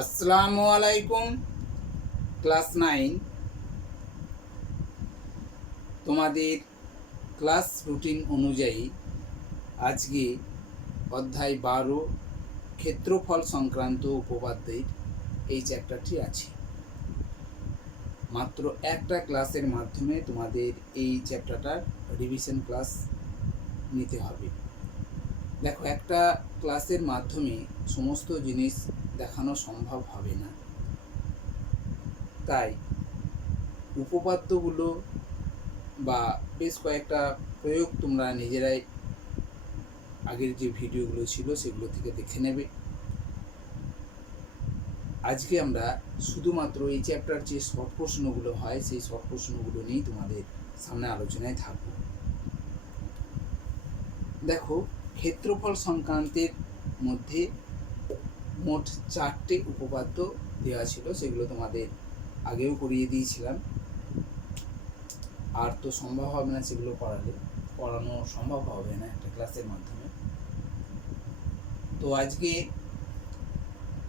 আসসালামু আলাইকুম। ক্লাস 9 তোমাদের ক্লাস রুটিন অনুযায়ী আজকে অধ্যায় 12 ক্ষেত্রফল সংক্রান্ত উপপাদ্যের এই চ্যাপ্টারটি আছে। মাত্র একটা ক্লাসের মাধ্যমে তোমাদের এই চ্যাপ্টারটার রিভিশন ক্লাস নিতে হবে। দেখো, একটা ক্লাসের মাধ্যমে সমস্ত জিনিস দেখানো সম্ভব হবে না, তাই উপপাদ্যগুলো বা বেশ কয়েকটা প্রয়োগ তোমরা নিজেরাই আগের যে ভিডিওগুলো ছিল সেগুলো থেকে দেখে নেবে। আজকে আমরা শুধুমাত্র এই চ্যাপ্টার যে শর্ট প্রশ্নগুলো হয় সেই শর্ট প্রশ্নগুলো নিয়েই তোমাদের সামনে আলোচনায় থাকব। দেখো, ক্ষেত্রফল সংক্রান্তের মধ্যে মোট 4টে উপপাদ্য দেওয়া ছিল, সেগুলো তোমাদের আগেও করিয়ে দিয়েছিলাম। আর তো সম্ভব হবে না সেগুলো পড়ানো সম্ভব হবে না একটা ক্লাসের মাধ্যমে। তো আজকে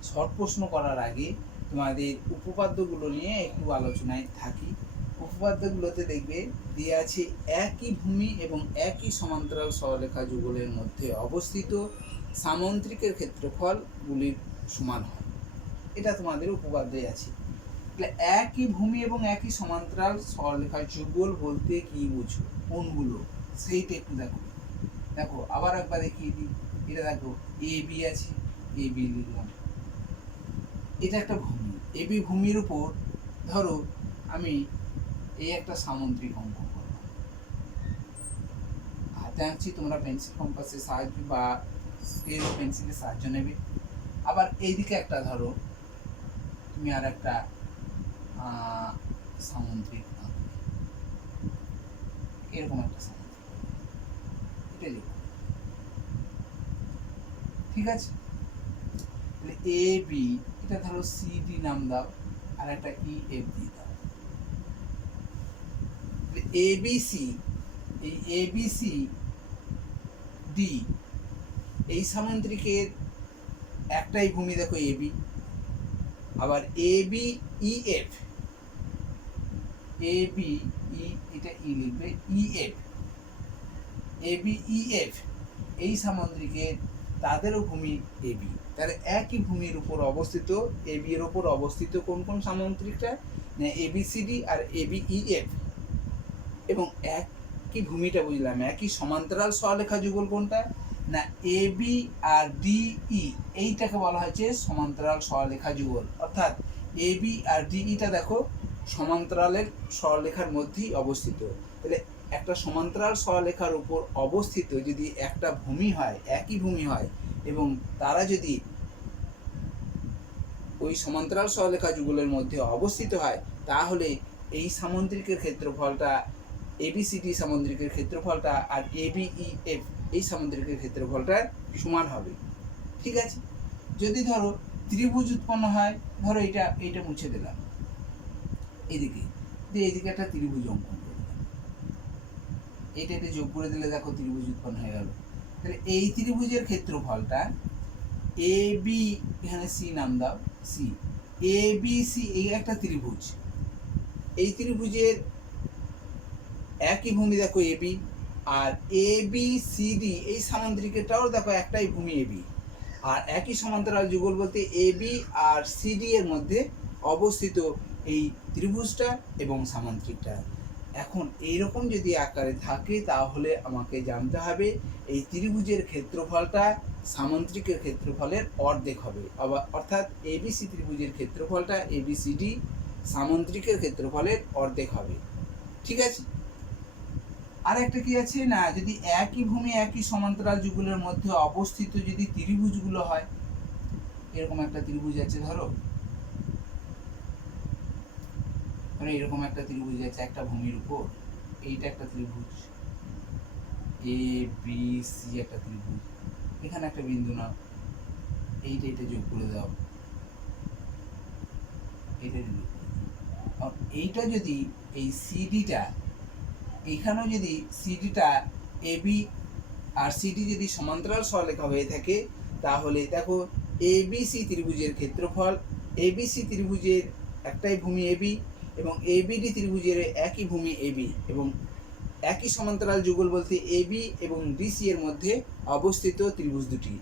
শর্ট প্রশ্ন করার আগে তোমাদের উপপাদ্যগুলো নিয়ে একটু আলোচনায় থাকি। উপপাদ্যগুলোতে দেখবে দেওয়া আছে একই ভূমি এবং একই সমান্তরাল সরলরেখা যুগলের মধ্যে অবস্থিত সামন্ত্রিকের ক্ষেত্রফলগুলির সমান হয়। এটা তোমাদের উপপাদ্যে আছে। একই ভূমি এবং একই সমান্তরাল সরলরেখা যুগল বলতে কি বুঝো, কোনগুলো সেইটা একটু দেখো। দেখো আবার একবার দেখিয়ে দিই। এটা দেখো এ বি আছে, এ বি লিখলাম, এটা একটা ভূমি। এ বি ভূমির উপর ধরো আমি এই একটা সামুদ্রিক অঙ্কন করলাম, হাতে আঁকছি, তোমরা পেন্সিল কম্পাসের সাহায্য বা স্কেল পেন্সিলের সাহায্য নেবে। আবার এইদিকে একটা ধরো তুমি আর একটা সামুদ্রিক আঁকবে, এরকম একটা সামুদ্রিক, এটা লিখো, ঠিক আছে? তাহলে এ বি, এটা ধরো সি ডি নাম দাও, আর একটা ই এফ দিয়ে দাও। এবিসি, এই এবিসি ডি এই সামুদ্রিকের একটাই ভূমি, দেখো এবি। আবার A B E F, A B E, এটা ই লিখবে, E F, A B E F এই সামুদ্রিকের তাদেরও ভূমি এবি। তাহলে একই ভূমির উপর অবস্থিত, এবি এর উপর অবস্থিত কোন কোন সামুদ্রিকটা না এবিসিডি আর এবি ই এফ, এবং একই ভূমিটা বুঝলাম, একই সমান্তরাল সরলরেখা যুগল কোনটা না A B R D E, এইটাকে বলা হয়েছে সমান্তরাল সরলরেখা যুগল। অর্থাৎ এ বি আর ডি ইটা দেখো সমান্তরালের সরলরেখার মধ্যেই অবস্থিত। তাহলে একটা সমান্তরাল সরলরেখার উপর অবস্থিত যদি একটা ভূমি হয়, একই ভূমি হয়, এবং তারা যদি ওই সমান্তরাল সরলরেখা যুগলের মধ্যে অবস্থিত হয়, তাহলে এই সামুদ্রিকের ক্ষেত্রফলটা এবিসিডি সামুদ্রিকের ক্ষেত্রফলটা আর এবিইএফ এই সামুদ্রিকের ক্ষেত্রফলটার সমান হবে, ঠিক আছে? যদি ধরো ত্রিভুজ উৎপন্ন হয়, ধরো এইটা মুছে দিলাম, এদিকে দিয়ে এইদিকে একটা ত্রিভুজ অঙ্কন করে দিলাম, এইটাতে যোগ করে দিলে দেখো ত্রিভুজ উৎপন্ন হয়ে গেল। তাহলে এই ত্রিভুজের ক্ষেত্রফলটা এ বি, এখানে সি নাম দাও, সি এ বি সি, এই একটা ত্রিভুজ, এই ত্রিভুজের একই ভূমি দেখো AB, R A B C D এই সামুদ্রিকটাও দেখো একটাই ভূমি এবি, আর একই সমান্তরাল যুগল বলতে এবি আর সিডি এর মধ্যে অবস্থিত এই ত্রিভুজটা এবং সামুদ্রিকটা। এখন এইরকম যদি আকারে থাকে তাহলে আমাকে জানতে হবে এই ত্রিভুজের ক্ষেত্রফলটা সামুদ্রিকের ক্ষেত্রফলের অর্ধেক হবে, অর্থাৎ এবিসি ত্রিভুজের ক্ষেত্রফলটা এবিসিডি সামুদ্রিকের ক্ষেত্রফলের অর্ধেক হবে, ঠিক আছে? আর একটা কি আছে না, যদি একই ভূমি একই সমান্তরাল যুগলের মধ্যে অবস্থিত যদি ত্রিভুজগুলো হয়, এরকম একটা ত্রিভুজ আছে, ধরো এরকম একটা ত্রিভুজ আছে একটা ভূমির উপর, এইটা একটা ত্রিভুজ এ বি সি, একটা ত্রিভুজ, এখানে একটা বিন্দু নাও, এইটা যোগ করে দাও, এইটা যদি এই সিডিটা, এইখানেও যদি সিডিটা এবি আর সিডি যদি সমান্তরাল সরলরেখা হয়ে থাকে, তাহলে দেখো এবিসি ত্রিভুজের ক্ষেত্রফল এবিসি ত্রিভুজের একটাই ভূমি এবি এবং এবিডি ত্রিভুজের একই ভূমি এবি এবং একই সমান্তরাল যুগল বলতে এবি এবং ডিসি এর মধ্যে অবস্থিত ত্রিভুজ দুটি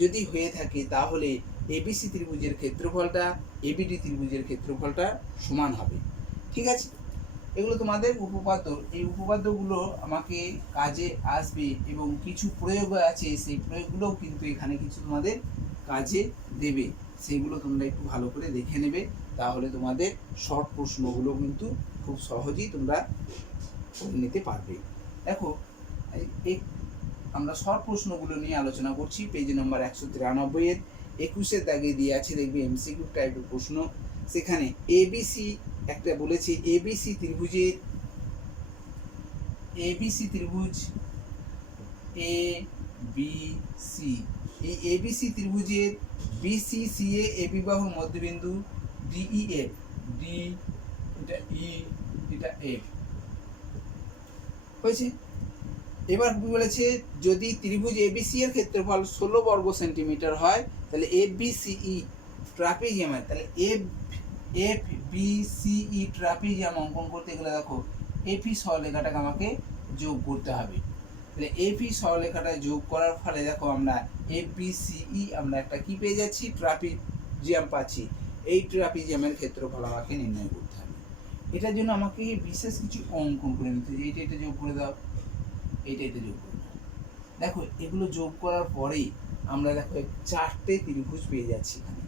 যদি হয়ে থাকে তাহলে এবিসি ত্রিভুজের ক্ষেত্রফলটা এবিডি ত্রিভুজের ক্ষেত্রফলটা সমান হবে। ঠিক আছে, এগুলো তোমাদের উপপাদ্য। এই উপপাদ্যগুলো আমাকে কাজে আসবে এবং কিছু প্রয়োগ আছে, সেই প্রয়োগগুলোও কিন্তু এখানে কিছু তোমাদের কাজে দেবে, সেগুলো তোমরা একটু ভালো করে দেখে নেবে, তাহলে তোমাদের শর্ট প্রশ্নগুলো কিন্তু খুব সহজেই তোমরা করে নিতে পারবে। দেখো আমরা শর্ট প্রশ্নগুলো নিয়ে আলোচনা করছি। পেজ নম্বর 193 এর 21 দাগে দিয়ে আছে, দেখবে এমসিকিউ টাইপের প্রশ্ন। সেখানে এবিসি একটা বলেছে, এবিসি ত্রিভুজ এ বি সি, এই এবিসি ত্রিভুজের বিসি সি এ এবি বাহুর মধ্যবিন্দু ডিই এফ, ডি এটা ই এটা এফ হয়েছে। এবার বলেছে যদি ত্রিভুজ এবিসি এর ক্ষেত্রফল 16 বর্গ সেন্টিমিটার হয় তাহলে এফবিসিই ট্রাপিজিয়ামের, তাহলে এফবিসিই ট্রাপিজিয়াম অঙ্কন করতে গেলে দেখো এফি সরলরেখাটাকে আমাকে যোগ করতে হবে। তাহলে এফি সরলরেখাটা যোগ করার ফলে দেখো আমরা এফবিসিই আমরা একটা কি পেয়ে যাচ্ছি, ট্রাপিজিয়াম পাচ্ছি। এই ট্রাপিজিয়ামের ক্ষেত্রফল আমাকে নির্ণয় করতে হবে। এটার জন্য আমাকে বিশেষ কিছু অঙ্কন করে নিতে হবে। এটা যোগ করে দাও, এটা যোগ করে দাও। দেখো এগুলো যোগ করার পরেই আমরা দেখো 4টে ত্রিভুজ পেয়ে যাচ্ছি। এখানে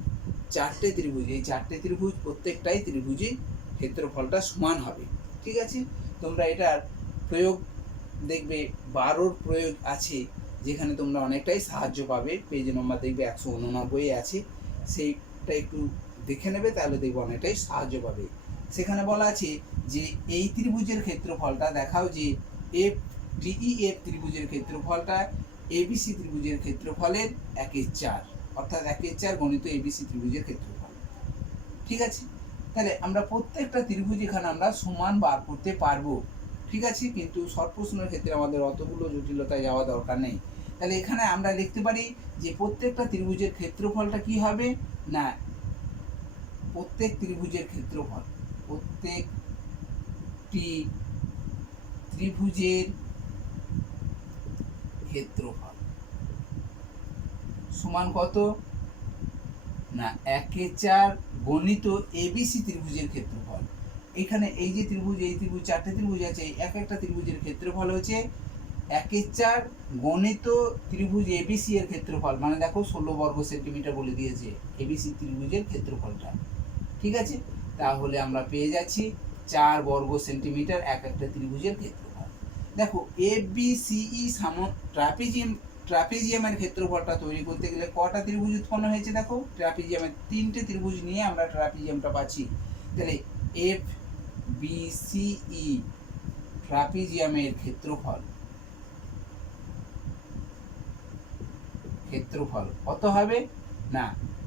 4টে ত্রিভুজ, এই 4টে ত্রিভুজ প্রত্যেকটাই ত্রিভুজে ক্ষেত্রফলটা সমান হবে। ঠিক আছে, তোমরা এটার প্রয়োগ দেখবে 12 প্রয়োগ আছে, যেখানে তোমরা অনেকটাই সাহায্য পাবে। পেজ নম্বর দেখবে 189 আছে, সেইটা একটু দেখে নেবে, তাহলে দেখবে অনেকটাই সাহায্য পাবে। সেখানে বলা আছে যে এই ত্রিভুজের ক্ষেত্রফলটা দেখাও যে এফ ডিইএফ ত্রিভুজের ক্ষেত্রফলটা এবিসি ত্রিভুজের ক্ষেত্রফলের 1/4, অর্থাৎ 1/4 গণিত এবিসি ত্রিভুজের ক্ষেত্রফল। ঠিক আছে, তাহলে আমরা প্রত্যেকটা ত্রিভুজ এখানে আমরা সমান বার করতে পারবো। ঠিক আছে, কিন্তু শর্ট প্রশ্নের ক্ষেত্রে আমাদের অতগুলো জটিলতায় যাওয়া দরকার নেই। তাহলে এখানে আমরা লিখতে পারি যে প্রত্যেকটা ত্রিভুজের ক্ষেত্রফলটা কি হবে না, প্রত্যেক ত্রিভুজের ক্ষেত্রফল, প্রত্যেকটি ত্রিভুজের ক্ষেত্রফল সমান কত না 1/4 গণিত এবিসি ত্রিভুজের ক্ষেত্রফল। এখানে এই যে ত্রিভুজ, এই ত্রিভুজ 4টে ত্রিভুজ আছে, এক একটা ত্রিভুজের ক্ষেত্রফল হচ্ছে 1/4 গণিত ত্রিভুজ এবিসি এর ক্ষেত্রফল, মানে দেখো 16 বর্গ সেন্টিমিটার বলে দিয়েছে এবিসি ত্রিভুজের ক্ষেত্রফলটা। ঠিক আছে, তাহলে আমরা পেয়ে যাচ্ছি 4 বর্গ সেন্টিমিটার এক একটা ত্রিভুজের ক্ষেত্রফল। দেখো এবিসিই ট্রাপিজিয়ামের ক্ষেত্রফলটা তৈরি করতে গেলে কটা ত্রিভুজ উৎপন্ন হয়েছে, দেখো ট্রাপিজিয়ামের 3টে ত্রিভুজ নিয়ে আমরা ট্রাপিজিয়ামটা পাচ্ছি। তাহলে এফ বিসিই ট্রাপিজিয়ামের ক্ষেত্রফল কত হবে না,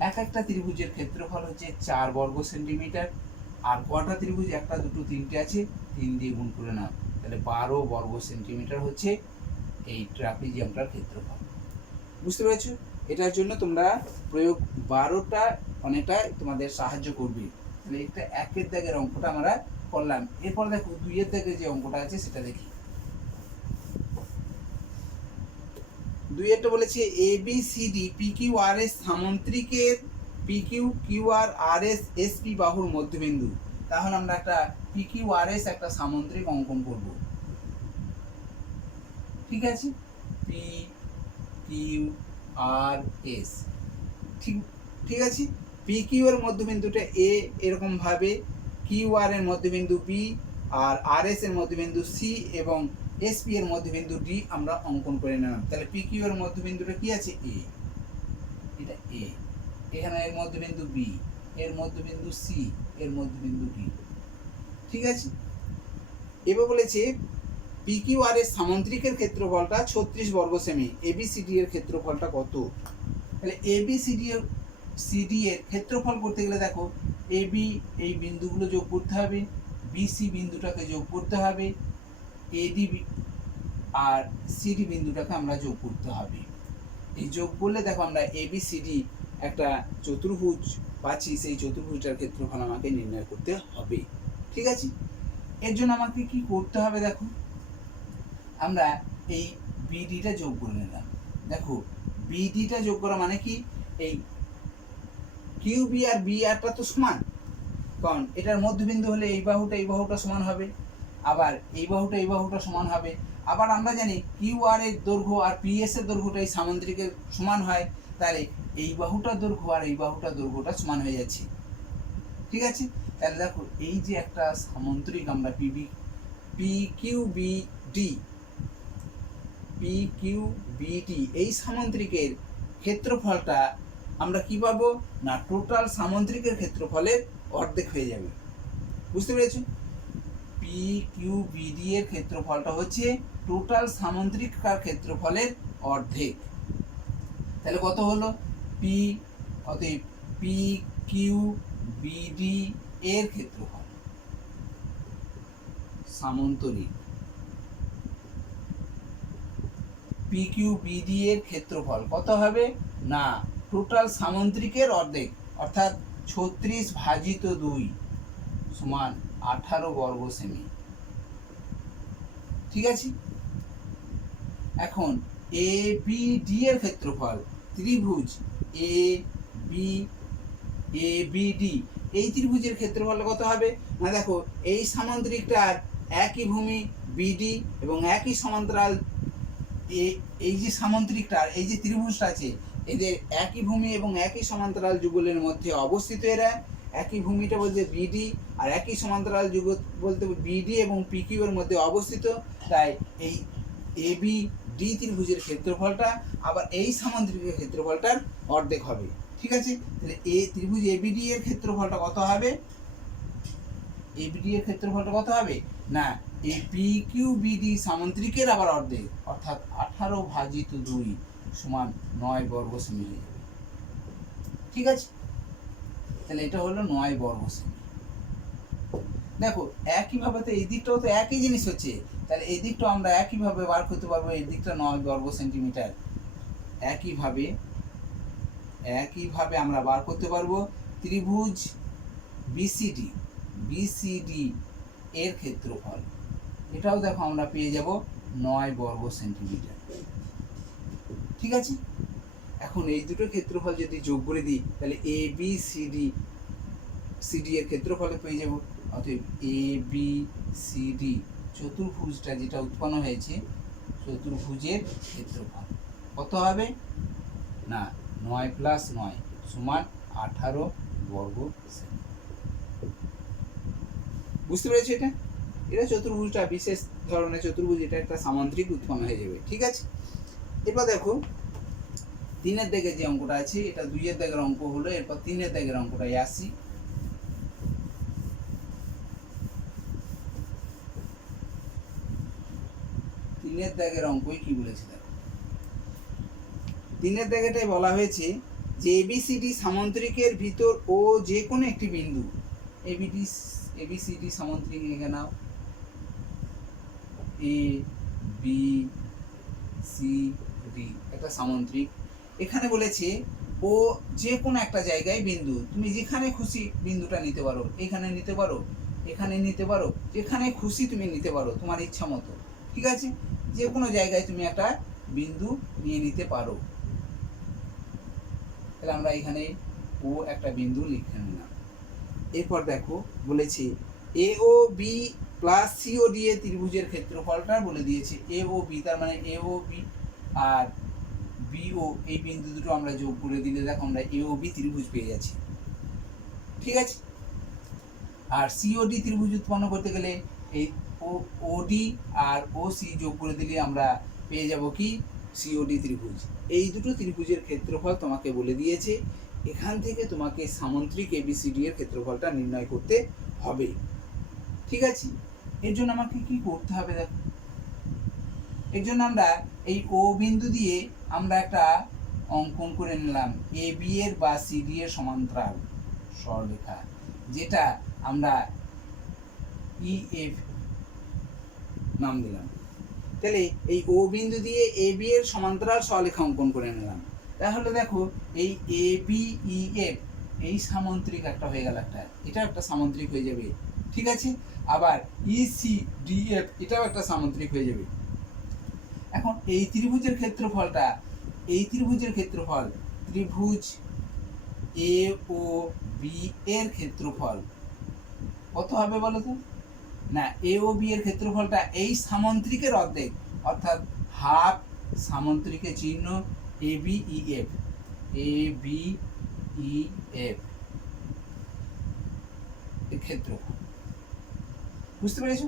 এক একটা ত্রিভুজের ক্ষেত্রফল হচ্ছে 4 বর্গ সেন্টিমিটার। আর কটা ত্রিভুজ, একটা দুটো তিনটে আছে, 3 দিয়ে গুণ করে নাও, তাহলে 12 বর্গ সেন্টিমিটার হচ্ছে এই ট্রাপিজিয়ামটার ক্ষেত্রফল। বুঝতে পেরেছো? এটার জন্য তোমরা প্রয়োগ 12টা অনেকটা তোমাদের সাহায্য করবে। তাহলে একটা 1 দাগের অঙ্কটা আমরা করলাম। এরপর দেখো 2 দাগের যে অঙ্কটা আছে সেটা দেখি। 2 বলেছে এবিসিডি পিকিউআরএস সামন্ত্রিকের পিকিউআরএসএসপি বাহুর মধ্যবিন্দু। তাহলে আমরা একটা পিকিউআরএস একটা সামন্ত্রিক অঙ্কন করব। ঠিক আছে, পিকিউআরএস, ঠিক আছে। পিকিউ এর মধ্যবিন্দুটা এ এরকম ভাবে, কিউআর এর মধ্যবিন্দু বি, আর আরএস এর মধ্যবিন্দু সি এবং এসপি এর মধ্যবিন্দু ডি আমরা অঙ্কন করে নিলাম। তাহলে পিকিউ এর মধ্যবিন্দুটা কি আছে, এ, এটা এ, এখানে এর মধ্যবিন্দু বি, এর মধ্যবিন্দু সি, এর মধ্যবিন্দু ডি। ঠিক আছে, এবার বলেছে পিকিউআর এর সামন্ত্রিকের ক্ষেত্রফলটা 36 বর্গ সেমি, এবিসিডি এর ক্ষেত্রফলটা কত। তাহলে এবিসিডি এর সিডি এর ক্ষেত্রফল করতে গেলে দেখো এবি এই বিন্দুগুলো যোগ করতে হবে, বিসি বিন্দুটাকে যোগ করতে হবে, এডি আর সিডি বিন্দুটাকে আমরা যোগ করতে হবে। এই যোগ করলে দেখো আমরা এবিসিডি একটা চতুর্ভুজ পাচ্ছি, সেই চতুর্ভুজটার ক্ষেত্রফল আমাকে নির্ণয় করতে হবে। ঠিক আছে, এর জন্য আমাকে কি করতে হবে? দেখো, আমরা এই বিডিটা যোগ করে নিলাম। দেখো, বিডিটা যোগ করা মানে কি, এই কিউ বি আর বি আরটা তো সমান, কারণ এটার মধ্যবিন্দু হলে এই বাহুটা সমান হবে, আবার এই বাহুটা সমান হবে। আবার আমরা জানি কিউ আর এর দৈর্ঘ্য আর পি এস এর দৈর্ঘ্যটাই সামান্তরিকের সমান হয়, তাহলে এই বাহুটার দৈর্ঘ্য আর এই বাহুটার দৈর্ঘ্যটা সমান হয়ে যাচ্ছে। ঠিক আছে, তাহলে দেখো এই যে একটা সামান্তরিক আমরা পি কিউ বি ডি এই সামান্তরিকের ক্ষেত্রফলটা আমরা কি পাবো না, টোটাল সামান্তরিকের ক্ষেত্রফলের অর্ধেক হয়ে যাবে। বুঝতে পেরেছো? পি কিউ বি ডি এর ক্ষেত্রফলটা হচ্ছে টোটাল সামান্তরিকার ক্ষেত্রফলের অর্ধেক। তাহলে কত হলো? পি, অতএব পি কিউ বি ডি এর ক্ষেত্রফল সামান্তরিক পি কিউ বি ডি এর ক্ষেত্রফল কত হবে না, টোটাল সামান্তরিকের অর্ধেক, অর্থাৎ 36/2 সমান 18 বর্গ সেমি। ঠিক আছে, এখন এ বি ডি এর ক্ষেত্রফল, ত্রিভুজ এ বি ডি এই ত্রিভুজের ক্ষেত্রফল কত হবে না, দেখো এই সামান্তরিকটার একই ভূমি বিডি এবং একই সমান্তরাল এই যে সামান্তরিকটার এই যে ত্রিভুজটা আছে, এদের একই ভূমি এবং একই সমান্তরাল যুগলের মধ্যে অবস্থিত। এরা একই ভূমিটা বলতে বিডি আর একই সমান্তরাল যুগ বলতে বিডি এবং পিকিউ এর মধ্যে অবস্থিত, তাই এই এ বি ডি ত্রিভুজের ক্ষেত্রফলটা আবার এই সামান্তরিকের ক্ষেত্রফলটার অর্ধেক হবে। ঠিক আছে, তাহলে ত্রিভুজ এবিডি এর ক্ষেত্রফলটা কত হবে? এবিডি এর ক্ষেত্রফলটা কত হবে না, এই পি কিউ বিডি সামান্তরিকের আবার অর্ধেক, অর্থাৎ 18/2 সমান 9 বর্গ সেমি হয়ে যাবে। ঠিক আছে, তাহলে এটা হলো 9 বর্গ সেমি। দেখো একইভাবে তো এই দিকটাও তো একই জিনিস হচ্ছে, তাহলে এই দিকটাও আমরা একইভাবে বার করতে পারবো, এই দিকটা 9 বর্গ সেন্টিমিটার। একইভাবে আমরা বার করতে পারবো ত্রিভুজ বিসিডি এর ক্ষেত্রফল, এটাও দেখো আমরা পেয়ে যাব 9 বর্গ সেন্টিমিটার। ঠিক আছে, এখন এই দুটো ক্ষেত্রফল যদি যোগ করে দিই, তাহলে এ বি সি ডি এর ক্ষেত্রফল পেয়ে যাব। অতএব এ বি সি ডি চতুর্ভুজটা যেটা উৎপন্ন হয়েছে, চতুর্ভুজের ক্ষেত্রফল কত হবে না, 9 + 9 সমান 18 বর্গ সেমি। বুঝতে পেরেছো? এটা চতুর্ভুজটা বিশেষ ধরনের চতুর্ভুজ, এটা একটা সামান্তরিক উৎপন্ন হয়ে যাবে। ঠিক আছে, এবার দেখো 3-এর দাগে যে অঙ্কটা আছে, এটা 2-এর দাগের অঙ্ক হলো, এরপর 3-এর দাগের অঙ্কটাই আসি। 3-এর দাগের অঙ্কই কি বলেছে দেখো, 3-এর দাগেটাই বলা হয়েছে যে এবিসিডি সামান্তরিকের ভিতর ও যে কোনো একটি বিন্দু, এবিসিডি সামান্তরিক লিখে নাও, এ বি সি ডি একটা সামান্তরিক। এখানে বলেছে ও যে কোনো একটা জায়গায় বিন্দু, তুমি যেখানে খুশি বিন্দুটা নিতে পারো, এখানে নিতে পারো, এখানে নিতে পারো, যেখানে খুশি তুমি নিতে পারো তোমার ইচ্ছা মতো। ঠিক আছে, যে কোনো জায়গায় তুমি একটা বিন্দু নিয়ে নিতে পারো। তাহলে আমরা এখানে ও একটা বিন্দু লিখে নিলাম। এরপর দেখো বলেছে A O B plus C O D এ ত্রিভুজের ক্ষেত্রফলটা বলে দিয়েছে। এ ও বি, তার মানে এ ও বি আর বি ও এই বিন্দু দুটো আমরা যোগ করে দিলে দেখো আমরা এ ও বি ত্রিভুজ পেয়ে যাচ্ছি। ঠিক আছে, আর সি ও ডি ত্রিভুজ উৎপন্ন করতে গেলে এই ও ডি আর ও সি যোগ করে দিলে আমরা পেয়ে যাব কি, সিওডি ত্রিভুজ। এই দুটো ত্রিভুজের ক্ষেত্রফল তোমাকে বলে দিয়েছে, এখান থেকে তোমাকে সামান্তরিক এবিসিডি এর ক্ষেত্রফলটা নির্ণয় করতে হবে। ঠিক আছে, এর জন্য আমাকে কি করতে হবে দেখো, এর জন্য আমরা এই ও বিন্দু দিয়ে আমরা একটা অঙ্কন করে নিলাম এ বি এর বা সি ডি এর সমান্তরাল সরলরেখা, যেটা আমরা ই এফ নাম দিলাম। তাহলে এই ও বিন্দু দিয়ে এ বি এর সমান্তরাল সরলরেখা অঙ্কন করে নিলাম। তাহলে দেখো এই এ বি ই এফ এই সামন্ত্রিক একটা হয়ে গেল, এটা একটা সামন্ত্রিক হয়ে যাবে, ঠিক আছে। আবার ই সি ডি এফ এটাও একটা সামন্ত্রিক হয়ে যাবে। এখন এই ত্রিভুজের ক্ষেত্রফলটা, এই ত্রিভুজের ক্ষেত্রফল, ত্রিভুজ এ ও বি এর ক্ষেত্রফল কত হবে বলো তো? না, এ ও বি এর ক্ষেত্রফলটা এই সামন্ত্রিকের অর্ধেক, অর্থাৎ হাফ সামন্ত্রিকের চিহ্ন A B E F, A B E F এর ক্ষেত্রফল, বুঝতে পেরেছো?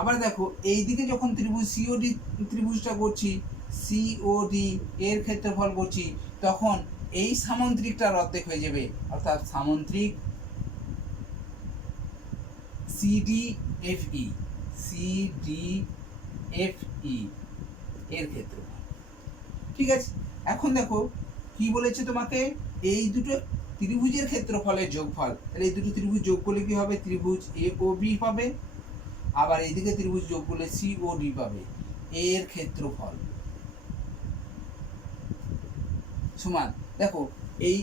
আবার দেখো এইদিকে যখন ত্রিভুজ সিওডি ত্রিভুজটা করছি, সিওডি এর ক্ষেত্রফল করছি, তখন এই সামন্ত্রিকটার অর্ধেক হয়ে যাবে, অর্থাৎ সামন্ত্রিক সিডিএফই, সিডিএফই এর ক্ষেত্রফল, ঠিক আছে। এখন দেখো কি বলেছে তোমাকে, এই দুটো ত্রিভুজের ক্ষেত্রফলের যোগফল, তাহলে এই দুটো ত্রিভুজ যোগ করলে কি হবে? ত্রিভুজ এ ও বি পাবে, আবার এইদিকে ত্রিভুজ যোগ করলে সি ও ডি পাবে, এর ক্ষেত্রফল সমান, দেখো এই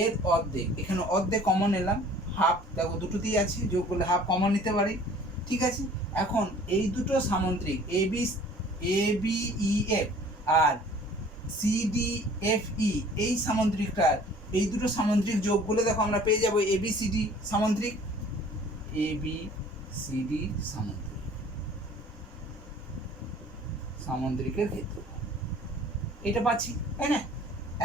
এর অর্ধেক, এখানে অর্ধেক কমন নিলাম, হাফ, দেখো দুটোতেই আছে, যোগ করলে হাফ কমন নিতে পারি, ঠিক আছে। এখন এই দুটো সামন্ত্রিক A B E F R C D F E এই সামন্ত্রিকটার, এই দুটো সামন্ত্রিক যোগ করলে দেখো আমরা পেয়ে যাবো A B C D সামন্ত্রিক, A B C D সামন্ত্রিক, সামন্ত্রিকের ক্ষেত্রফল এটা পাচ্ছি, তাই না?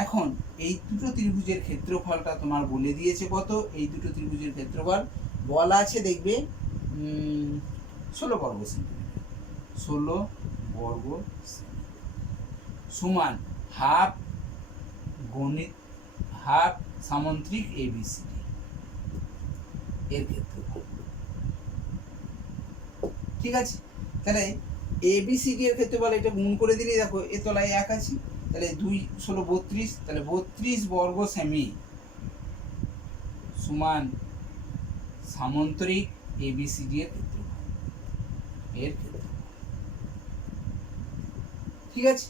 এখন এই দুটো ত্রিভুজের ক্ষেত্রফলটা তোমার বলে দিয়েছে কত, এই দুটো ত্রিভুজের ক্ষেত্রফল বলা আছে দেখবে 16 বর্গ সেন্টিমিটার, 16 বর্গ সমান হাফ গণিত হাফ সামন্ত্রিক এবিসিডি এর ক্ষেত্রফল, ঠিক আছে। তাহলে এবিসিডি এর ক্ষেত্রফল এটা গুণ করে দিলেই দেখো এ তলায় 1 আছে, তাহলে 2 16 32, তাহলে 32 বর্গ সেমি সমান সামন্তরিক এবিসিডি এর ক্ষেত্রফল, এর ক্ষেত্রফল, ঠিক আছে।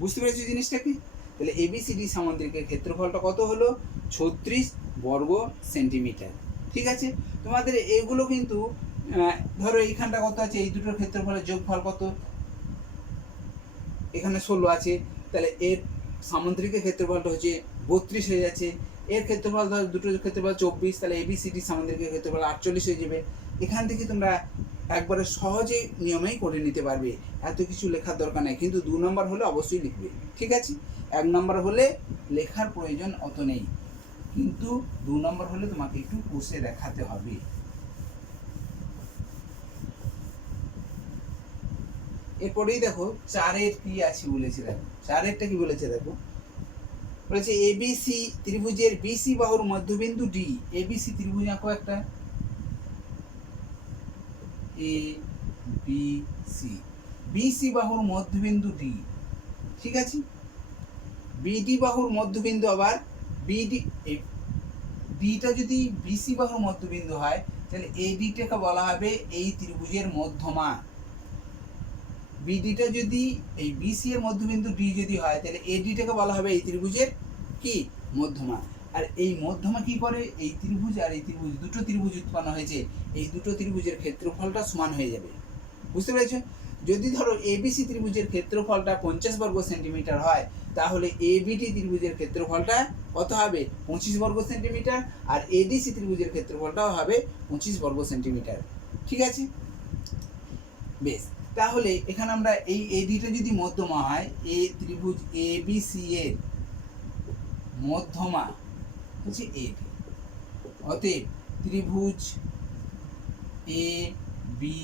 বুঝতে পেরেছো জিনিসটা কি? তাহলে এবিসিডি সামন্তরিকের ক্ষেত্রফলটা কত হলো? 36 বর্গ সেন্টিমিটার, ঠিক আছে। তোমাদের এগুলো কিন্তু ধরো এইখানটা কত আছে, এই দুটোর ক্ষেত্রফলের যোগফল কত, এখানে 16 আছে, তাহলে এর সামন্তরিকের ক্ষেত্রফলটা হচ্ছে 32 হয়ে যাচ্ছে, এর ক্ষেত্রফল ধরো দুটোর ক্ষেত্রফল 24, তাহলে এবিসিডি সামন্তরিকের ক্ষেত্রফল 48 হয়ে যাবে। এখান থেকে তোমরা একবারে সহজে নিয়মেই করে নিতে পারবে, এত কিছু লেখার দরকার নেই, কিন্তু 2 নম্বর হলে অবশ্যই লিখবে, ঠিক আছে। 1 নম্বর হলে লেখার প্রয়োজন অত নেই, কিন্তু 2 নম্বর হলে তোমাকে একটু কষে দেখাতে হবে। এরপরেই দেখো 4-এর কি আছে বলেছে, দেখো 4-এরটা কি বলেছে, দেখো বলেছে এবিসি ত্রিভুজের বিসি বাহুর মধ্যবিন্দু ডি, এবিসি ত্রিভুজ আঁকো একটা, এ বি সি, বিসি বাহুর মধ্যবিন্দু ডি, ঠিক আছে। বিডি বাহুর মধ্যবিন্দু, আবার বিডি ডিটা যদি বিসি বাহুর মধ্যবিন্দু হয়, তাহলে এডিটাকে বলা হবে এই ত্রিভুজের মধ্যমা। বিডিটা যদি এই বিসি এর মধ্যবিন্দু ডি যদি হয়, তাহলে এডিটাকে বলা হবে এই ত্রিভুজের কি মধ্যমা। আর এই মধ্যমা কি করে, এই ত্রিভুজ আর এই ত্রিভুজ, দুটো ত্রিভুজ উৎপন্ন হয়েছে, এই দুটো ত্রিভুজের ক্ষেত্রফলটা সমান হয়ে যাবে, বুঝতে পেরেছো? যদি ধরো এবিসি ত্রিভুজের ক্ষেত্রফলটা 50 বর্গ সেন্টিমিটার হয়, তাহলে এবিডি ত্রিভুজের ক্ষেত্রফলটা কত হবে? 25 বর্গ সেন্টিমিটার, আর এডিসি ত্রিভুজের ক্ষেত্রফলটাও হবে 25 বর্গ সেন্টিমিটার, ঠিক আছে। বেশ, তাহলে এখানে আমরা এই এডিটা যদি মধ্যমা হয়, এ ত্রিভুজ এবিসি এর মধ্যমা হচ্ছে এডি, অতএব ত্রিভুজ এ বি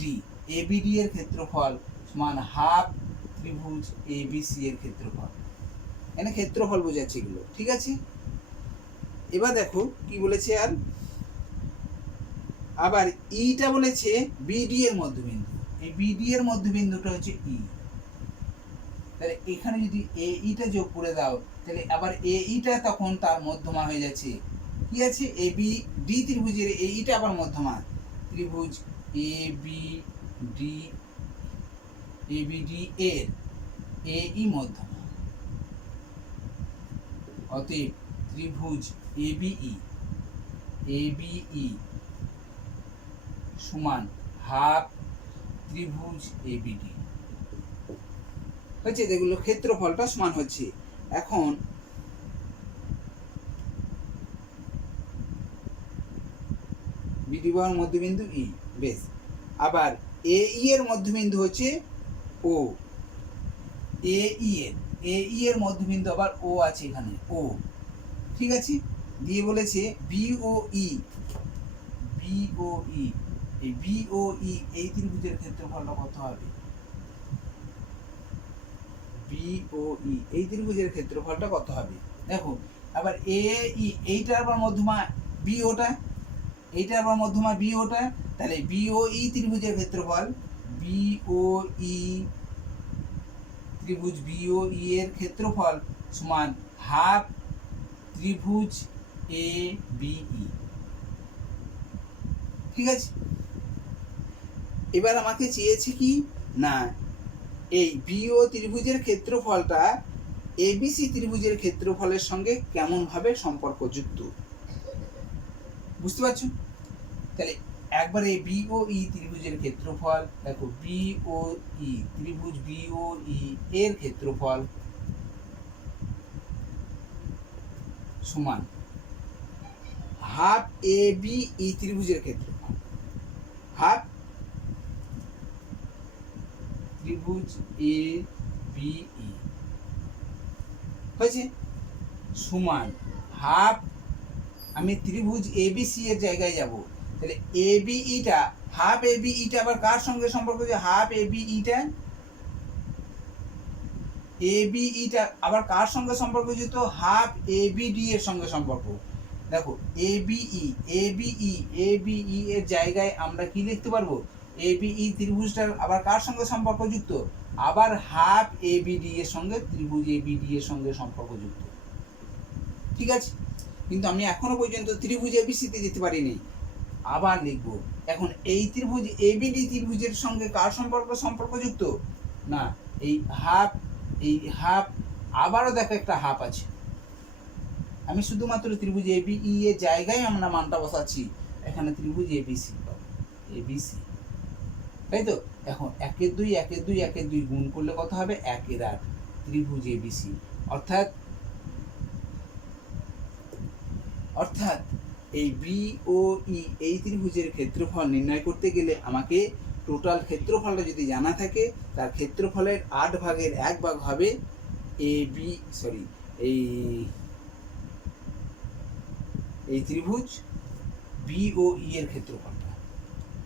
ডি, এবিডি এর ক্ষেত্রফল সমান হাফ ত্রিভুজ এবিসি এর ক্ষেত্রফল, এখানে ক্ষেত্রফল বোঝাচ্ছে এগুলো, ঠিক আছে। এবার দেখো কি বলেছে, আর আবার ইটা বলেছে বিডি এর মধ্যবিন্দু, এই বিডি এর মধ্যবিন্দুটা হচ্ছে ই, তাহলে এখানে যদি এ ইটা যোগ করে দাও, তাহলে আবার এ ইটা তখন তার মধ্যমা হয়ে যাচ্ছে, কি আছে, এ বি ডি ত্রিভুজের এ ইটা আবার মধ্যমা, ত্রিভুজ এ বি ডি, এবিডি এর এই মধ্যমা। অতএব ত্রিভুজ এবিই সমান হাফ ত্রিভুজ এবিডি হচ্ছে। এগুলো ক্ষেত্রফলটা সমান হচ্ছে। এখন বিডি বাহুর মধ্যবিন্দু ই, বেশ। আবার এই এর মধ্যবিন্দু হচ্ছে ও, এই এর মধ্যবিন্দু আবার ও আছে এখানে, ও, ঠিক আছে। দিয়ে বলেছে বিওই, এই বিওই এই ত্রিভুজের ক্ষেত্রফলটা কত হবে? বিওই এই ত্রিভুজের ক্ষেত্রফলটা কত হবে? দেখো, আবার এইটা আবার মধ্যমা বি ওটা, এইটা আবার মধ্যমা বি ওটা, তাহলে বিওই ত্রিভুজের ক্ষেত্রফল, বিওই ত্রিভুজ বিওই এর ক্ষেত্রফল সমান হাফ ত্রিভুজ এ বিই, ঠিক আছে। এবার আমাকে চেয়েছে কি না, এই বিও ত্রিভুজের ক্ষেত্রফলটা এবিসি ত্রিভুজের ক্ষেত্রফলের সঙ্গে কেমন ভাবে সম্পর্কযুক্ত, বুঝতে পারছো? তাহলে একবারে বিওই ত্রিভুজের ক্ষেত্রফল, দেখো বিওই ত্রিভুজ বিওই এর ক্ষেত্রফল সমান হাফ এ বিই ত্রিভুজের ক্ষেত্রফল, হাফ ত্রিভুজ এ বিই হয়েছে, সমান হাফ, আমি ত্রিভুজ এবিসি এর জায়গায় যাব, তাহলে এবিইটা, হাফ এবিইটা আবার কার সঙ্গে সম্পর্ক? যে হাফ এবিইটা, এবিইটা আবার কার সঙ্গে সম্পর্কযুক্ত? হাফ এবিডি এর সঙ্গে সম্পর্ক। দেখো এবিই এর জায়গায় আমরা কি লিখতে পারবো? এবিই ত্রিভুজটার আবার কার সঙ্গে সম্পর্কযুক্ত? আবার হাফ এবিডি এর সঙ্গে, ত্রিভুজ এবিডি এর সঙ্গে সম্পর্কযুক্ত, ঠিক আছে। কিন্তু আমি এখনো পর্যন্ত ত্রিভুজ এবিসিতে যেতে পারিনি, আবার লিখবো। এখন এই ত্রিভুজ এবিডি ত্রিভুজের সঙ্গে কার সম্পর্কযুক্ত? না, এই হাফ আবারও দেখো একটা হাফ আছে, আমি শুধুমাত্র ত্রিভুজ এবিই এর জায়গায় আমরা মানটা বসাচ্ছি, এখানে ত্রিভুজ এবিসি, তাই তো। এখন 1 2 1 2 1 2 গুণ করলে কত হবে? 1 8 ত্রিভুজ এবিসি। অর্থাৎ এই বিওই এই ত্রিভুজের ক্ষেত্রফল নির্ণয় করতে গেলে আমাকে টোটাল ক্ষেত্রফলটা যদি জানা থাকে, তার ক্ষেত্রফলের 8 ভাগের 1 ভাগ হবে এই ত্রিভুজ বিওই এর ক্ষেত্রফলটা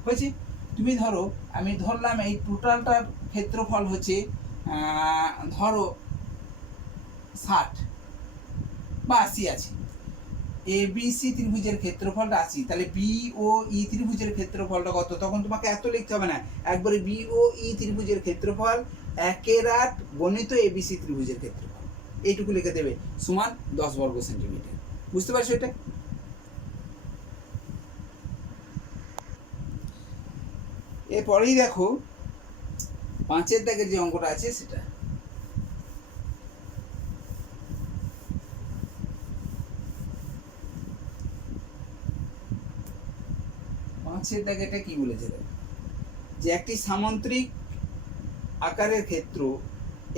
হয়েছে। তুমি ধরো, আমি ধরলাম এই টোটালটার ক্ষেত্রফল হচ্ছে ধরো 60 বা 80 আছে, এবিসি ত্রিভুজের ক্ষেত্রফলটা 80, তাহলে বিওই ত্রিভুজের ক্ষেত্রফলটা কত? তখন তোমাকে এত লিখতে হবে না, একবারে বিওই ত্রিভুজের ক্ষেত্রফল 1/8 গণিত এবিসি ত্রিভুজের ক্ষেত্রফল, এইটুকু লিখে দেবে, সমান 10 বর্গ সেন্টিমিটার। বুঝতে পারছো এটা? এরপরেই দেখো 5 দাগের যে অঙ্কটা আছে সেটা, 5 দাগেটা কি বলেছে? যে একটি সামান্তরিক আকারের ক্ষেত্র,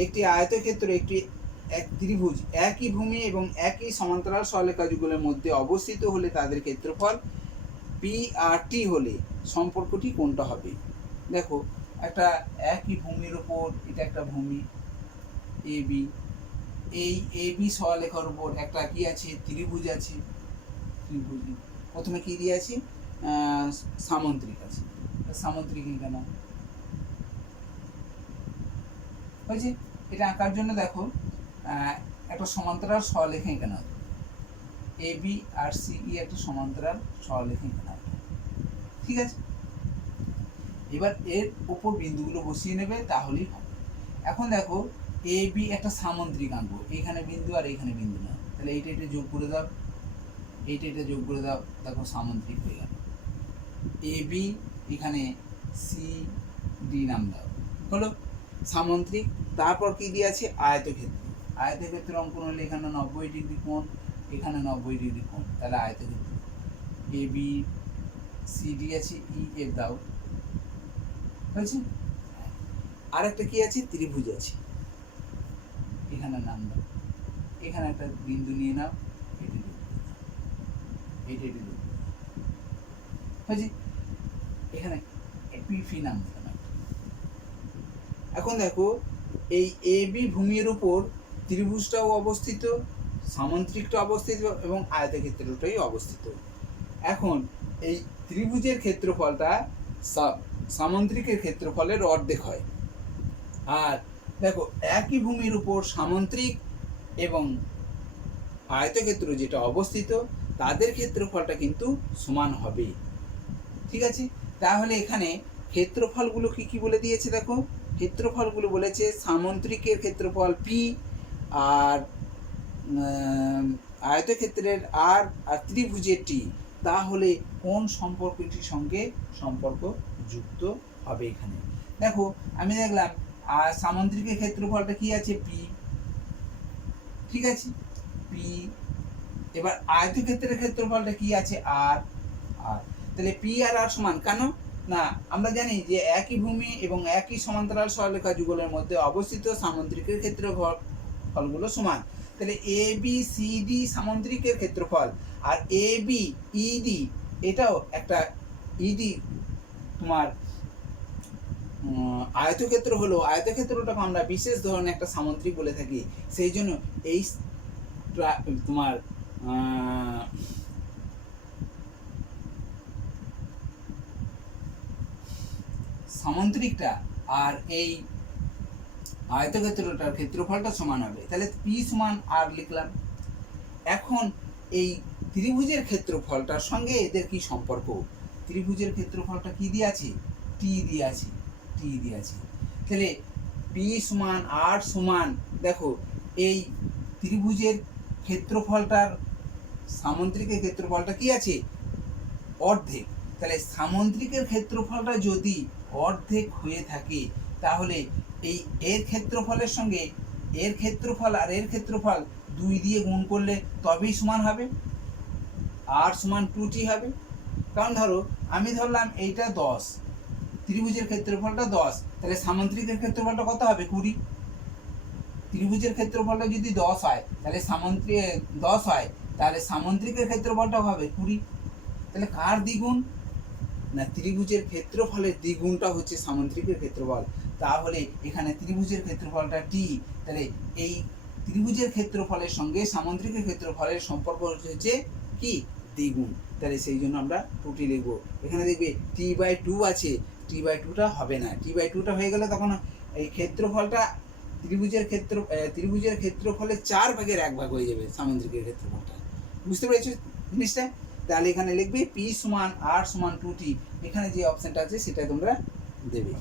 একটি আয়তক্ষেত্র, এক ত্রিভুজ একই ভূমি এবং একই সমান্তরাল সরলরেখা যুগলের মধ্যে অবস্থিত হলে তাদের ক্ষেত্রফল পি আর টি হলে সম্পর্কটি কোনটা হবে? দেখো, একটা একই ভূমির উপর, এটা একটা ভূমি এবি, এই এবি সরলরেখার উপর একটা কি আছে? ত্রিভুজ আছে। ত্রিভুজ প্রথমে কি দিয়ে আছে? সামন্ত্রিক আছে, সামন্ত্রিক কেন হয়েছে? এটা আঁকার জন্য দেখো একটা সমান্তরাল সরলরেখা এখানে হবে, এবি আর সিই একটা সমান্তরাল সরলরেখা এখানে হবে, ঠিক আছে। এবার এর উপর বিন্দুগুলো বসিয়ে নেবে, তাহলেই হবে। এখন দেখো এবি একটা সামন্ত্রিক আঁকবো, এখানে বিন্দু আর এখানে বিন্দু না, তাহলে এইটা যোগ করে দাও, এইটা যোগ করে দাও, দেখো সামন্ত্রিক হয়ে গেল। এবি এখানে সি ডি নাম দাও, হলো সামন্ত্রিক। তারপর কি দিয়ে আছে আয়তক্ষেত্র। আয়তক্ষেত্র অঙ্কন হলে এখানে 90 ডিগ্রি কোণ, এখানে 90 ডিগ্রি কোণ, তাহলে আয়তক্ষেত্র এ বি সি ডি আছে, ই এফ দাও হয়েছে। আর একটা কি আছে ত্রিভুজ আছে, এখানে নাম দাও, এখানে একটা বিন্দু নিয়ে নাও, এটা হয়েছে, এখানে পিফি নাম দিলাম। এখন দেখো এই এ বি ভূমির উপর ত্রিভুজটাও অবস্থিত, সামন্ত্রিকটা অবস্থিত এবং আয়তক্ষেত্রটাই অবস্থিত। এখন এই ত্রিভুজের ক্ষেত্রফলটা সামন্ত্রিকের ক্ষেত্রফলের অর্ধেক হয়। আর দেখো একই ভূমির উপর সামন্ত্রিক এবং আয়তক্ষেত্র যেটা অবস্থিত তাদের ক্ষেত্রফলটা কিন্তু সমান হবে। ঠিক আছে, তাহলে এখানে ক্ষেত্রফলগুলো কি কি বলে দিয়েছে দেখো, ক্ষেত্রফলগুলো বলেছে সামন্ত্রিকের ক্ষেত্রফল পি, আর আয়তক্ষেত্রের আর ত্রিভুজের টি। তাহলে কোন সম্পর্কটির সঙ্গে সম্পর্ক যুক্ত হবে এখানে দেখো আমি দেখলাম সামন্ত্রিকের ক্ষেত্রফলটা কি আছে পি, ঠিক আছে পি। এবার আয়তক্ষেত্রের ক্ষেত্রফলটা কি আছে আর, আর তাহলে পি আর আর সমান কেন না, আমরা জানি যে একই ভূমি এবং একই সমান্তরাল সরলরেখা যুগলের মধ্যে অবস্থিত সামন্ত্রিকের ক্ষেত্রফলগুলো সমান। তাহলে এ বি সি ডি সামন্ত্রিকের ক্ষেত্রফল, আর এ বি ইডি এটাও একটা, ইডি তোমার আয়তক্ষেত্র হলো, আয়তক্ষেত্রটাকে আমরা বিশেষ ধরনের একটা সামন্ত্রিক বলে থাকি। সেই জন্য এই তোমার সামন্ত্রিকটা আর এই আয়তক্ষেত্রটার ক্ষেত্রফলটা সমান হবে। তাহলে পি সমান আর লিখলাম। এখন এই ত্রিভুজের ক্ষেত্রফলটার সঙ্গে এদের কি সম্পর্ক, ত্রিভুজের ক্ষেত্রফলটা কি দিয়ে আছে টি দিয়ে আছে, টি দিয়ে আছে। তাহলে পি সমান আর সমান, দেখো এই ত্রিভুজের ক্ষেত্রফলটার সামন্ত্রিকের ক্ষেত্রফলটা কি আছে অর্ধেক। তাহলে সামন্ত্রিকের ক্ষেত্রফলটা যদি অর্ধেক হয়ে থাকে তাহলে এই এর ক্ষেত্রফলের সঙ্গে এর ক্ষেত্রফল আর এর ক্ষেত্রফল 2 দিয়ে গুণ করলে তবেই সমান হবে, আর সমান 2t হবে। কারণ ধরো আমি ধরলাম এইটা 10, ত্রিভুজের ক্ষেত্রফলটা 10, তাহলে সামন্ত্রিকের ক্ষেত্রফলটা কত হবে 20। ত্রিভুজের ক্ষেত্রফলটা যদি 10 হয় তাহলে 10 হয়, তাহলে সামন্ত্রিকের ক্ষেত্রফলটা হবে 20। তাহলে কার দ্বিগুণ না, ত্রিভুজের ক্ষেত্রফলের দ্বিগুণটা হচ্ছে সামন্ত্রিকের ক্ষেত্রফল। তাহলে এখানে ত্রিভুজের ক্ষেত্রফলটা টি, তাহলে এই ত্রিভুজের ক্ষেত্রফলের সঙ্গে সামন্ত্রিকের ক্ষেত্রফলের সম্পর্ক হচ্ছে কি দ্বিগুণ। তাহলে সেই জন্য আমরা 2t লিখব। এখানে দেখবে t/2 আছে, t/2টা হবে না, t/2টা হয়ে গেলে তখন এই ক্ষেত্রফলটা ত্রিভুজের ক্ষেত্রফলের 4 ভাগের 1 ভাগ হয়ে যাবে সামন্ত্রিকের ক্ষেত্রফলটা। বুঝতে পেরেছো জিনিসটা? তাহলে এখানে লিখবে পি সমান আর সমান 2t, এখানে যে অপশনটা আছে সেটা তোমরা দেবে।